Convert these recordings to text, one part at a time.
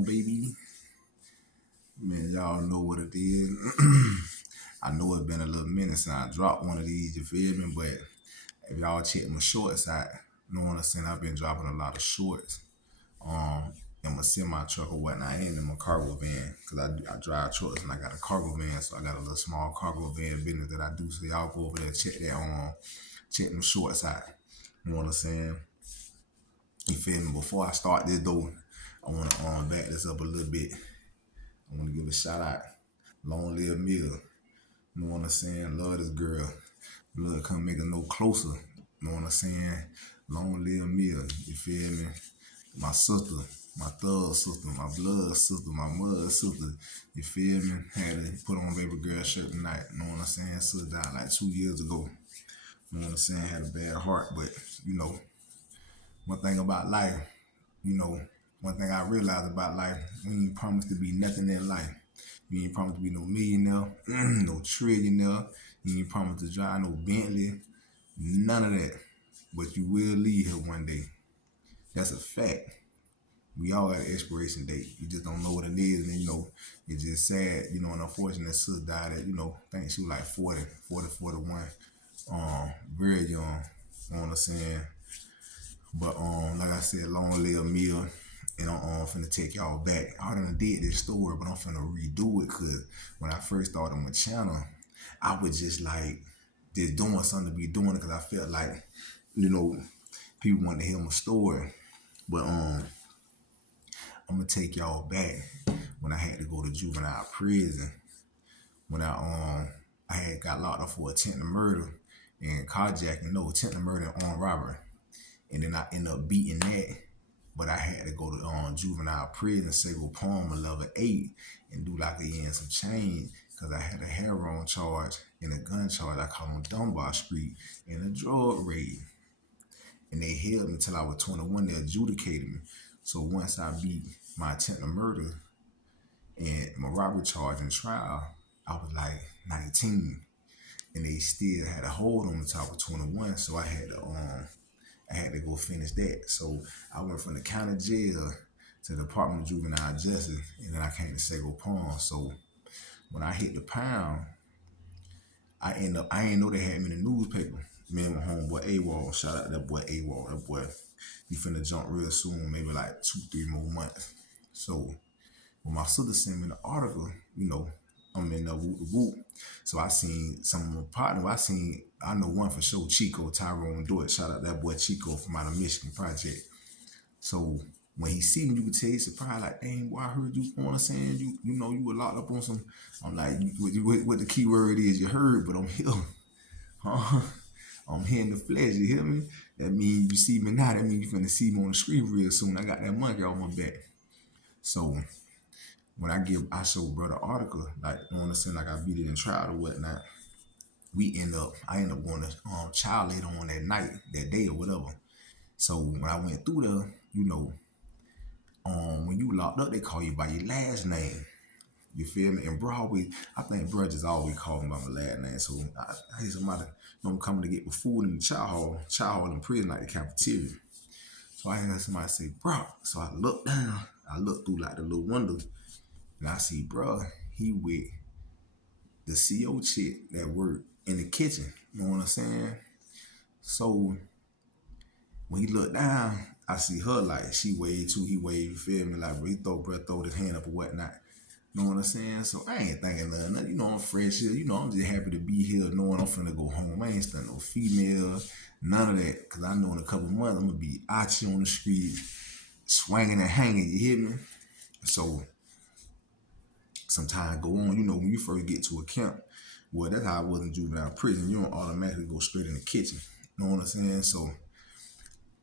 on, baby? Man, y'all know what it is. I know it's been a little minute since I dropped one of these, you feel me? But if y'all check my shorts out, know what I'm saying? I've been dropping a lot of shorts in my semi truck or whatnot, and in my cargo van, because I drive trucks and I got a cargo van, so I got a little small cargo van business that I do. So y'all go over there, check that check them shorts out. You know what I'm saying? You feel me? Before I start this though, I wanna back this up a little bit. I wanna give a shout out. Long live Mill. You know what I'm saying? Love this girl. Blood come make her no closer. You know what I'm saying? Long live Mill. You feel me? My sister, my thug sister, my blood sister, my mother sister. You feel me? Had to put on baby girl shirt tonight. You know what I'm saying? Sister died like 2 years ago. You know what I'm saying? Had a bad heart, but you know, one thing about life, you know, one thing I realized about life, we ain't promised to be nothing in life. You ain't promised to be no millionaire, no trillionaire. You ain't promised to drive no Bentley, none of that. But you will leave here one day. That's a fact. We all got an expiration date. You just don't know what it is. And, you know, it's just sad, you know, and unfortunately, sister died at, you know, I think she was like 41. Very young, you know what I'm saying? But like I said, long live Mia, and I'm finna take y'all back. I done did this story, but I'm finna redo it because when I first started my channel, I was just like just doing something to be doing it because I felt like, you know, people want to hear my story. But I'm gonna take y'all back when I had to go to juvenile prison. When I had got locked up for attempted murder and carjacking, no, attempted murder and armed robbery. And then I ended up beating that. But I had to go to juvenile prison, Sago Palmer, level 8, and do like a year and some change because I had a heroin charge and a gun charge. I caught on Dunbar Street and a drug raid. And they held me till I was 21. They adjudicated me. So once I beat my attempted murder and my robbery charge and trial, I was like 19. And they still had a hold on me till I was 21. So I had to go finish that. So I went from the county jail to the Department of Juvenile Justice, and then I came to Sago Palm. So when I hit the pound, I ain't know they had me in the newspaper. Me and my homeboy AWOL, shout out to that boy AWOL. That boy, he finna jump real soon, maybe like 2, 3 more months. So when my sister sent me the article, you know, I'm in the whoop whoop. So I seen some of my partners. I know one for sure, Chico, Tyrone Do It. Shout out that boy Chico from out of Michigan Project. So when he see me, you could tell he's surprised, like, dang, boy, I heard you, you know what I'm saying? You know, you were locked up on some, I'm like, what the key word is, you heard, but I'm here. Huh? I'm here in the flesh, you hear me? That means you see me now, that means you finna see me on the screen real soon. I got that monkey on my back. So when I show brother article, like, you know what I'm saying, like I beat it in trial or whatnot, I end up going to child later on that night, that day or whatever. So when I went through there, you know, when you locked up, they call you by your last name. You feel me? And bro always, I think bro just always call me by my last name. So I hear somebody, you know, I'm coming to get my food in the chow hall in prison, like the cafeteria. So I hear somebody say, bro. So I look down, I look through like the little window, and I see, bro, he with the CO chick that work in the kitchen. You know what I'm saying? So when he looked down, I see her like she waved too, he waved, you feel me? Like bro, throw his hand up or whatnot. You know what I'm saying? So I ain't thinking nothing. You know, I'm fresh here. You know, I'm just happy to be here knowing I'm finna go home. I ain't studying no female, none of that. Cause I know in a couple months I'm gonna be out here on the street, swinging and hanging, you hear me? So some time go on, you know, when you first get to a camp, well, that's how I was in juvenile prison. You don't automatically go straight in the kitchen. You know what I'm saying? So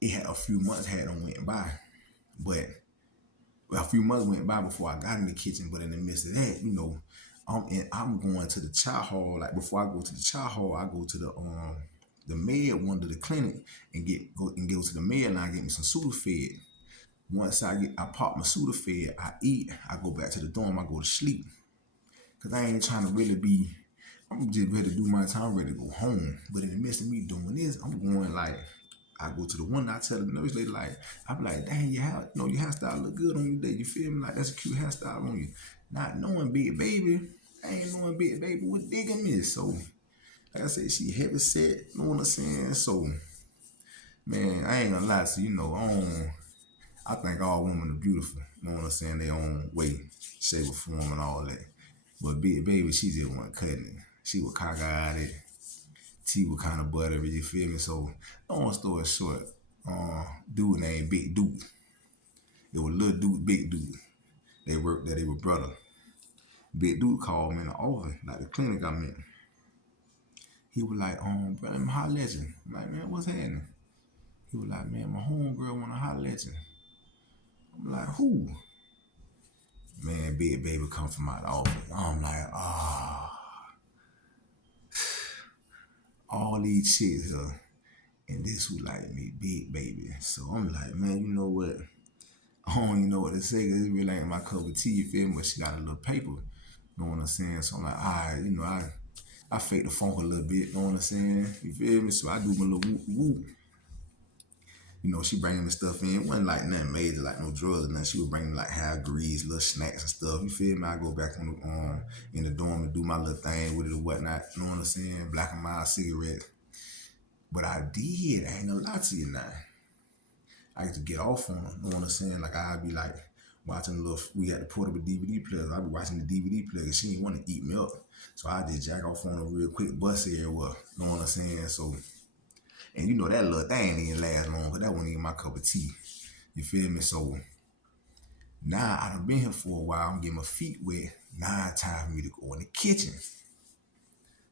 it had a few months had them went by. But a few months went by before I got in the kitchen, but in the midst of that, you know, I'm going to the chow hall. Like before I go to the chow hall, I go to the med one to the clinic and go to the med line, get me some Sudafed. Once I pop my Sudafed, I eat, I go back to the dorm, I go to sleep. Cause I ain't trying to really be, I'm just ready to do my time, ready to go home. But in the midst of me doing this, I'm going like I go to the one, I tell the nurse lady, like, I be like, dang, your hairstyle look good on you today. You feel me? Like, that's a cute hairstyle on you. Not knowing big baby, I ain't knowing big baby what digging is. So, like I said, she heavy set, you know what I'm saying? So, man, I ain't gonna lie to you, I think all women are beautiful, you know what I'm saying? Their own way, shape, or form, and all that. But big baby, she just wasn't cutting it. She was cockeyed, tea was kind of buttery, you feel me? So, long story short, dude named Big Dude. It was little dude, big dude. They worked there, they were brother. Big dude called me in the office, like the clinic I'm in. He was like, brother, I'm holler at you. I'm like, man, what's happening? He was like, man, my homegirl wanna holler at you. I'm like, who? Man, big baby come from out the office. I'm like, all these chicks here, and this who like me, big baby. So I'm like, man, you know what? I don't even know what to say, cause it really ain't my cup of tea, you feel me? But she got a little paper, you know what I'm saying? So I'm like, all right, I fake the funk a little bit, you know what I'm saying? You feel me? So I do my little whoop whoop. She bringing the stuff in. It wasn't like nothing major, like no drugs or nothing. She was bringing like hair grease, little snacks and stuff. You feel me? I go back on in the dorm and do my little thing with it or whatnot. You know what I'm saying? Black and mild cigarettes. But I ain't gonna lie to you now. I used to get off on her. You know what I'm saying? Like I'd be like watching we had the portable DVD players. I'd be watching the DVD player and she didn't want to eat me up. So I just jack off on her real quick, bust everywhere. You know what I'm saying? So, and that little thing didn't last long because that wasn't even my cup of tea. You feel me? So now I done been here for a while. I'm getting my feet wet. Now it's time for me to go in the kitchen.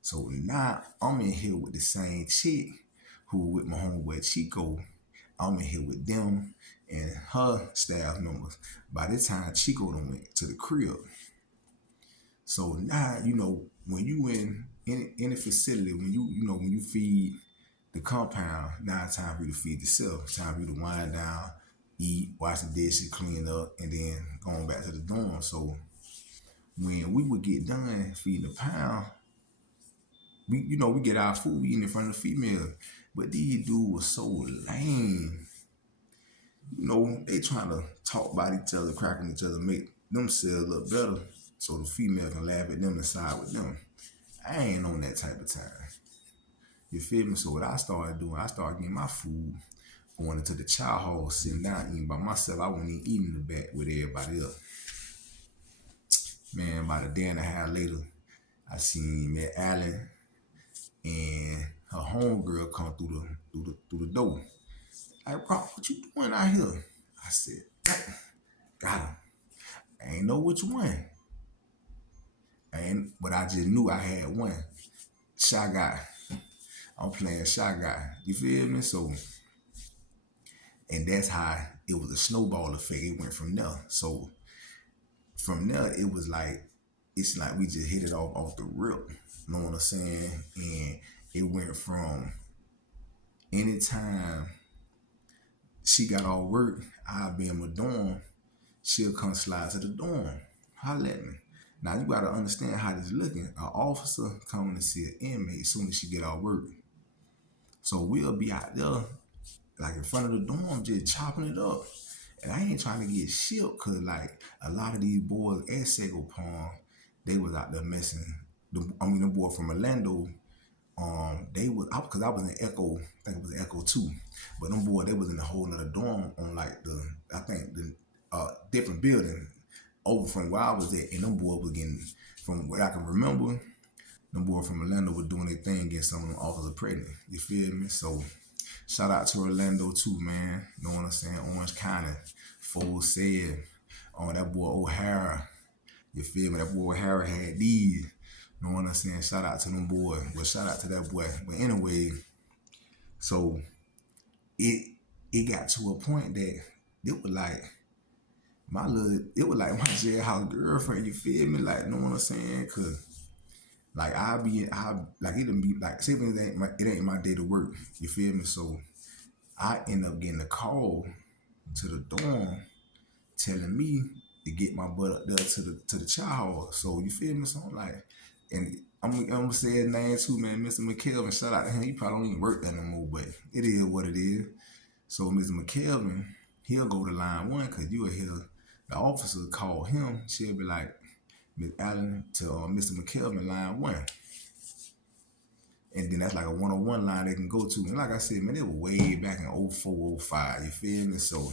So now I'm in here with the same chick who with my homeboy Chico. I'm in here with them and her staff members. By this time, Chico done went to the crib. So now, when you in any facility, when you feed the compound, now it's time for you to feed yourself. It's time for you to wind down, eat, wash the dishes, clean up, and then going back to the dorm. So when we would get done feeding the pound, we get our food, we eating in front of the female. But these dudes were so lame. They trying to talk about each other, cracking each other, make themselves look better so the female can laugh at them and side with them. I ain't on that type of time. You feel me? So what I started doing, I started getting my food, going into the chow hall, sitting down, eating by myself. I wasn't even eating in the back with everybody else. Man, about a day and a half later, I seen Miss Allen and her homegirl come through the door. Like, bro, what you doing out here? I said, got him. I ain't know which one. But I just knew I had one. Shy guy. I'm playing shy guy. You feel me? So, and that's how it was a snowball effect. It went from there. So from there, it's like we just hit it off the rip. You know what I'm saying? And it went from anytime she got off work, I'll be in my dorm, she'll come slide to the dorm, holler at me. Now you gotta understand how this looking. An officer coming to see an inmate as soon as she get off work. So we'll be out there, like in front of the dorm, just chopping it up. And I ain't trying to get shipped, cause like a lot of these boys at Sago Pond, they was out there messing. The boy from Orlando, they was cause I was in Echo, I think it was Echo 2. But them boys, they was in a whole nother dorm on like the different building over from where I was at, and them boys was getting, from what I can remember, them boys from Orlando were doing their thing, getting some of them officers pregnant. You feel me? So shout out to Orlando too, man. You know what I'm saying? Orange County, Full said, that boy O'Hara. You feel me? That boy O'Hara had these. You know what I'm saying? Shout out to them boys. Well, shout out to that boy. But anyway, so it got to a point that it was like my jailhouse girlfriend. You feel me? Like, you know what I'm saying? Cause like it'll be like, say it ain't my day to work. You feel me? So I end up getting a call to the dorm telling me to get my butt up there to the child hall. So you feel me? So I'm like, And I'm gonna say his name too, man. Mr. McKelvin, shout out to him. He probably don't even work there no more, but it is what it is. So Mr. McKelvin, he'll go to line one because you'll hear the officer call him. She'll be like, Miss Allen to Mr. McKelvin, line one. And then that's like a one-on-one line they can go to. And like I said, man, it was way back in '04, '05. You feel me? So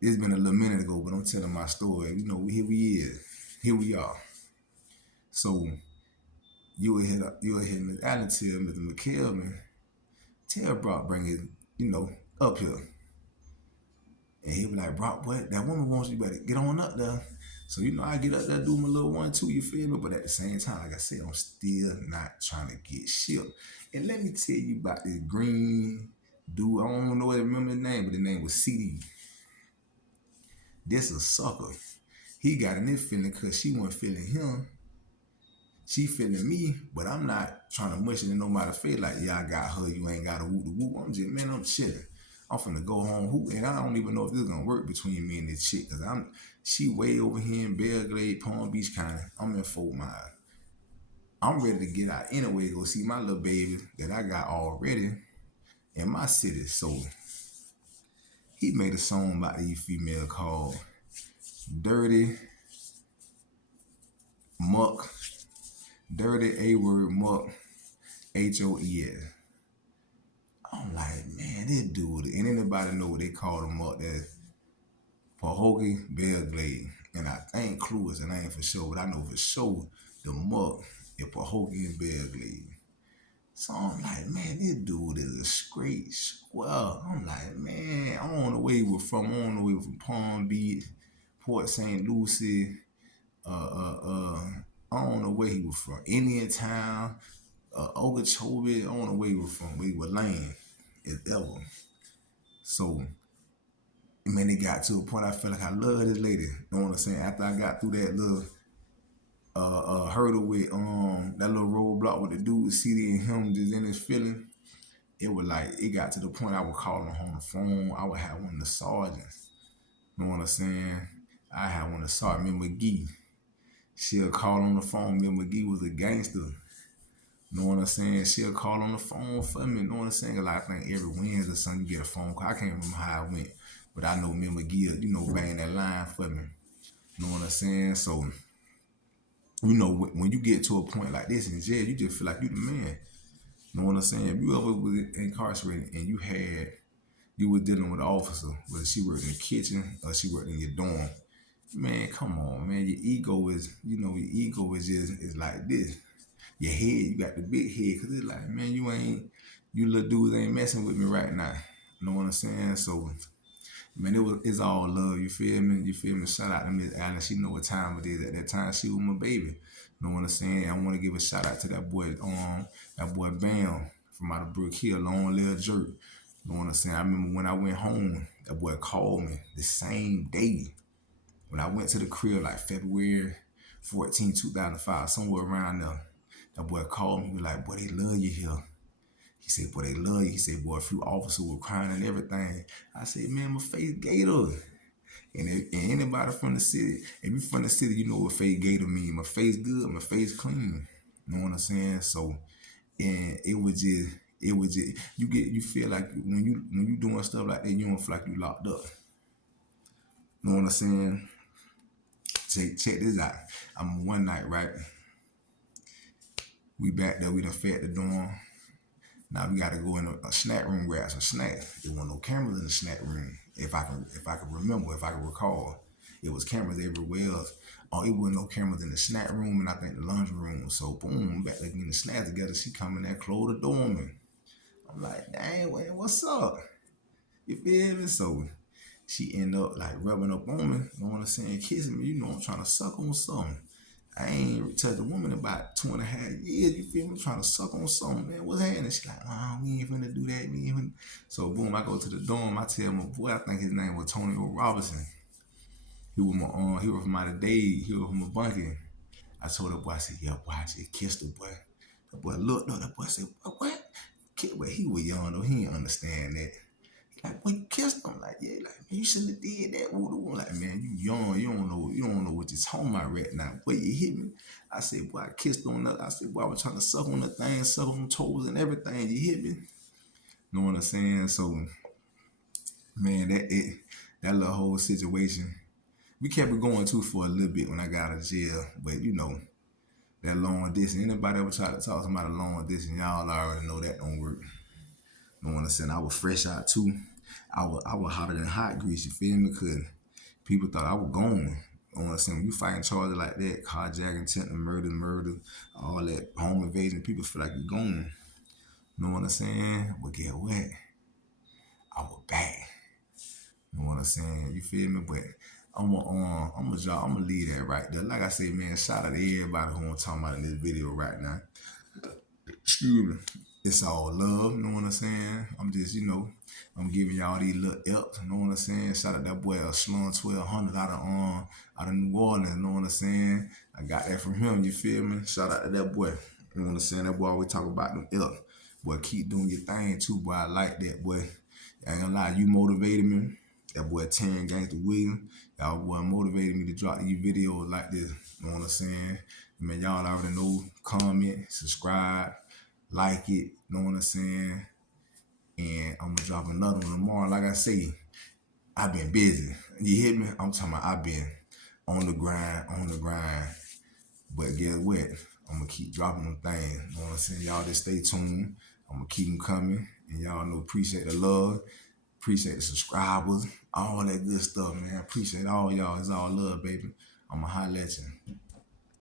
it's been a little minute ago, but I'm telling my story. You know, here we is. Here we are. So you will hear Miss Allen tell Mr. McKelvin, tell Brock bring it, up here. And he'll be like, Brock, what? That woman wants you, better get on up there. So, I get up there, do my little 1, 2, you feel me? But at the same time, like I said, I'm still not trying to get shipped. And let me tell you about this green dude. I don't know if I remember his name, but his name was CD. This a sucker. He got in this feeling because she wasn't feeling him. She feeling me, but I'm not trying to mush it in nobody's face like, yeah, I got her, you ain't got a whoop the whoop. I'm chilling. I'm finna go home hoop, and I don't even know if this is gonna work between me and this chick, cause she way over here in Belgrade, Palm Beach County. I'm in Fort Myers. I'm ready to get out anyway, go see my little baby that I got already in my city. So he made a song about these female called Dirty Muck, Dirty A-word Muck, HOES. I'm like, man, this dude, and anybody know what they call him up there? Pahokee Belglade. And I think Clue is a name for sure, but I know for sure the muck is Pahokee and Belglade. So I'm like, man, this dude is a straight square. I'm like, man, I don't know where he was from. I don't know where he was from Palm Beach, Port St. Lucie, I don't know where he was from. Indian Town, Okeechobee, I don't know where he was from. Where he was land, if ever. So, man, it got to a point I felt like I loved this lady. You know what I'm saying? After I got through that little hurdle with that little roadblock with the dude, CD and him just in his feeling, it was like, it got to the point I would call him on the phone. I would have one of the sergeants. You know what I'm saying? I had one of the sergeants, me McGee. She'll call on the phone. Me McGee was a gangster. You know what I'm saying? She'll call on the phone for me. You know what I'm saying? Like, I think every Wednesday or something you get a phone call. I can't remember how it went. But I know me McGee, bang that line for me. You know what I'm saying? So, when you get to a point like this in jail, you just feel like you the man. You know what I'm saying? If you ever was incarcerated and you were dealing with an officer, whether she worked in the kitchen or she worked in your dorm, man, come on, man. Your ego is is like this. Your head, you got the big head, cause it's like, man, you little dudes ain't messing with me right now. You know what I'm saying? So, man, it's all love. You feel me? You feel me? Shout out to Miss Allen. She know what time it is. At that time, she was my baby. You know what I'm saying? I want to give a shout out to that boy Bam from out of Brook Hill, Long Little Jerk. You know what I'm saying? I remember when I went home, that boy called me the same day. When I went to the crib, like February 14, 2005, somewhere around there, that boy called me. He was like, boy, they love you here. He said, boy, they love you. He said, boy, a few officers were crying and everything. I said, man, my face gator. And anybody from the city, if you from the city, you know what face gator mean. My face good, my face clean. You know what I'm saying? So, and it was just, you feel like when you doing stuff like that, you don't feel like you locked up. You know what I'm saying? Check this out. I'm one night, right? We back there, we done fed the dorm. Now we gotta go in a snack room, grab some snacks. There wasn't no cameras in the snack room. If I can remember, if I can recall, it was cameras everywhere else. Oh, it wasn't no cameras in the snack room and I think the laundry room. So boom, back there getting the snacks together. She come in there, close the door on me. I'm like, dang, man, what's up? You feel me? So she end up like rubbing up on me. You know what I'm saying? Kissing me. I'm trying to suck on something. I ain't touched a woman in about 2.5 years. You feel me? I'm trying to suck on something, man. What's happening? She like, oh, we ain't finna do that. We ain't finna. So boom, I go to the dorm. I tell my boy, I think his name was Tony O. Robinson. He was he was from out of Dade. He was from a bunkie. I told the boy, I said, yeah, boy, I just kissed the boy. The boy looked up. The boy said, what? But he was young though. He didn't understand that. Like, when you kissed him, like, yeah, like, man, you shouldn't have did that. Woo, woo. Like, man, you young, you don't know what you're talking about right now. Boy, you hit me. I said, boy, I kissed on that. I said, boy, I was trying to suck on the thing, suck on toes and everything. You hit me. Know what I'm saying? So, man, that little whole situation, we kept it going too for a little bit when I got out of jail. But that long distance, anybody ever try to talk to somebody long distance, y'all already know that don't work. Know what I'm saying? I was fresh out too. I was hotter than hot grease, you feel me? Cause people thought I was gone. You know what I'm saying? When you fighting charges like that, carjacking, attempted murder, all that home invasion, people feel like you're gone. You know what I'm saying? But get what? I was back. You know what I'm saying? You feel me? But I'm gonna leave that right there. Like I said, man, shout out to everybody who I'm talking about in this video right now. Excuse me. It's all love, you know what I'm saying? I'm just, I'm giving y'all these little helps, you know what I'm saying? Shout out that boy Slum 1200 out of New Orleans, you know what I'm saying? I got that from him, you feel me? Shout out to that boy. You know what I'm saying? That boy always talk about them helps. Boy, keep doing your thing too, boy. I like that, boy. I ain't gonna lie, you motivated me. That boy Terry Gangster Williams, y'all boy motivated me to drop these videos like this. You know what I'm saying? Man, y'all already know, comment, subscribe, like it, you know what I'm saying? And I'm gonna drop another one tomorrow. Like I say, I've been busy. You hit me? I'm talking about I've been on the grind. But guess what? I'm gonna keep dropping them things. You know what I'm saying? Y'all just stay tuned. I'm gonna keep them coming. And y'all know, appreciate the love, appreciate the subscribers, all that good stuff, man. Appreciate all y'all. It's all love, baby. I'ma holler at you.